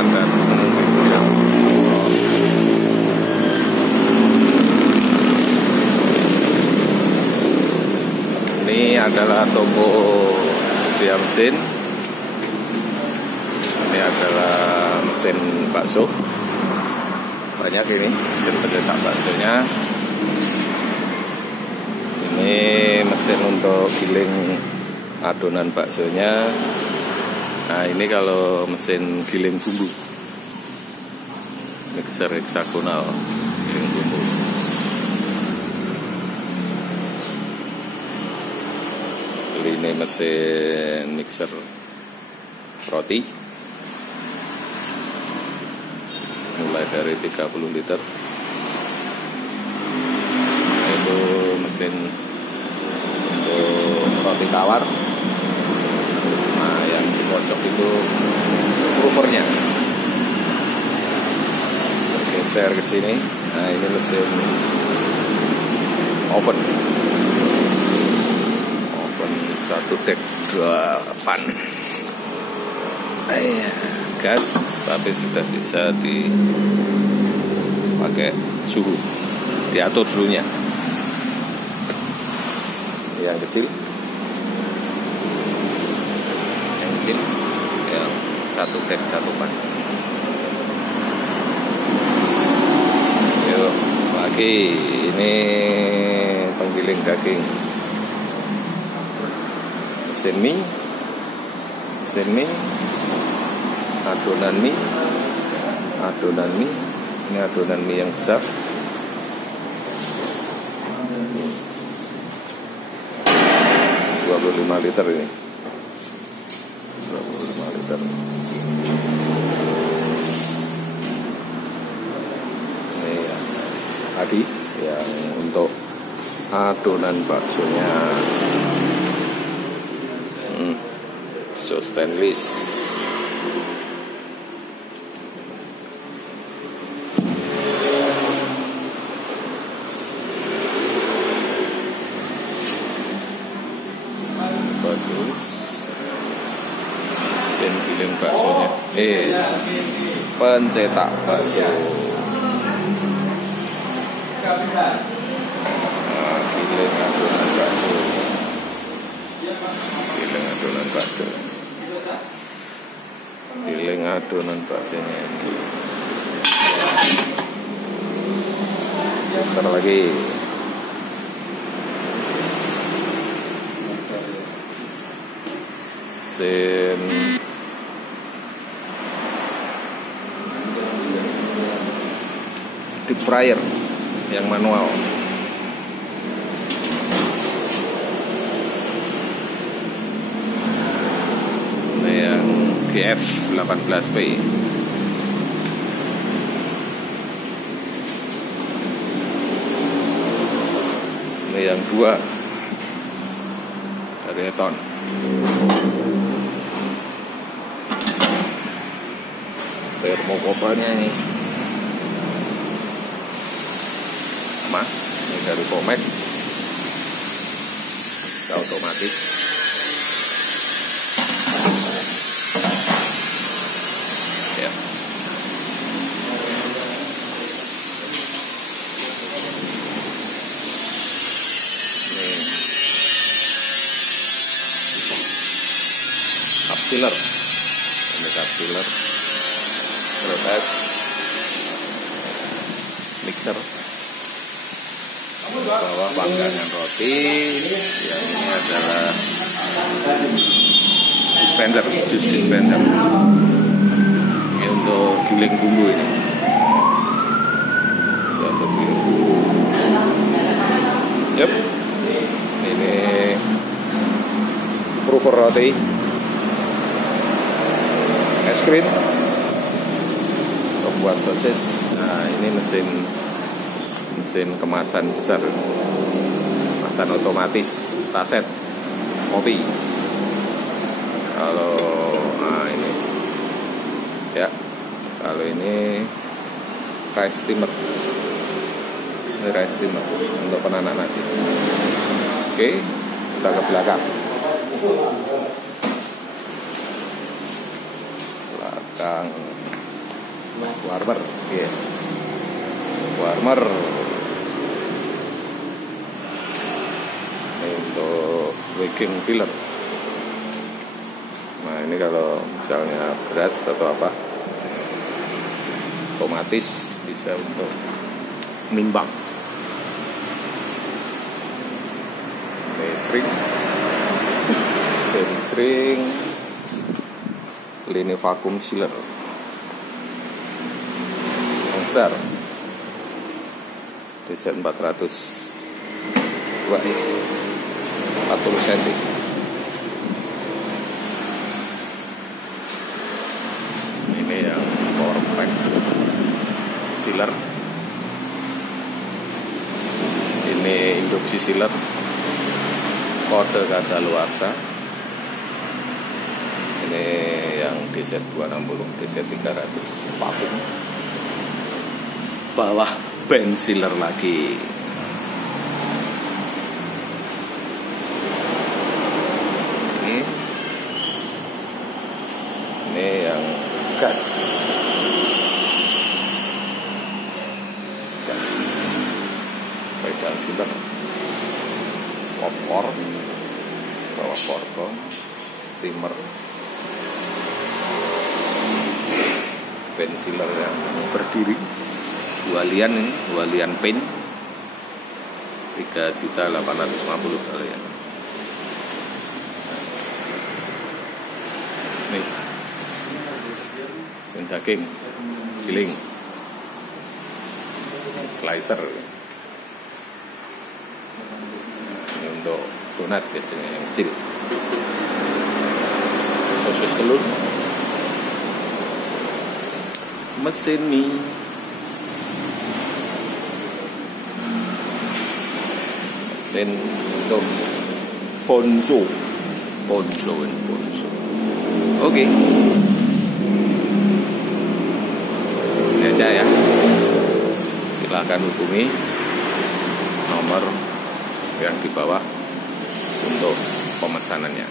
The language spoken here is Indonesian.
padat pengunjung. Ini adalah toko sedia mesin. Ini adalah mesin bakso. Banyak ini mesin pencetak baksonya. Ini mesin untuk giling adonan baksonya. Nah, ini kalau mesin giling bumbu, mixer heksagonal giling bumbu. Ini mesin mixer roti, mulai dari 30 liter. Itu mesin untuk roti tawar. Nah, yang di pojok itu provernya. Geser ke sini. Nah, ini mesin oven. Oven 1 dek 8. Gas, tapi sudah bisa dipakai suhu, diatur suhunya. Yang kecil, yang 1 dek 1 pan. Yuk lagi, ini penggiling daging. Mesin mie, adonan mie, ini adonan mie yang besar. Ini 25 liter ini. 25 liter. Ini tadi yang untuk adonan baksonya. So stainless. Bagus. Mesin giling baksonya. Pencetak bakso. Nah, giling adonan bakso. Giling adonan bakso. Giling adonan baksonya ini. Bentar lagi. Mesin deep fryer yang manual. Ini yang GF 18V. Ini yang 2 dari Eton. Termokopanya ini ini dari Pomek, otomatis. Ya. Ini cup filler, proses mixer. Bawah panggangan roti. Yang ini adalah dispenser, jus dispenser. Ini untuk giling bumbu ini. Untuk giling bumbu. Yep. Ini prover roti. Es krim. Untuk buat sosis. Nah, ini mesin kemasan besar, kemasan otomatis saset kopi. Nah ini ya, kalau ini rice steamer, ini rice steamer untuk penanak nasi. Oke, kita ke belakang. warmer, yeah. Warmer. Ini untuk wicking filler. Nah ini kalau misalnya beras atau apa, otomatis bisa untuk nimbang. Ini sering lini vakum sealer yang besar, desain 400 40 cm. Ini yang power pack sealer. Ini induksi sealer kode kadaluarsa. Ini yang DZ 260, DZ 300 vakum. Bawah ban sealer lagi. Ini yang gas. Pedal sealer, popor, bawah porko, steamer, ban sealer yang berdiri, 2 lian ini, 2 lian pin, 3.850.000 kali ya. Nih, sen daging, giling, slicer. Ini untuk donat biasanya yang kecil. Sosis telur. Mesin mie. Mesin untuk ponzo. Oke. Ini aja ya. Silahkan hubungi nomor yang di bawah untuk pemesanannya.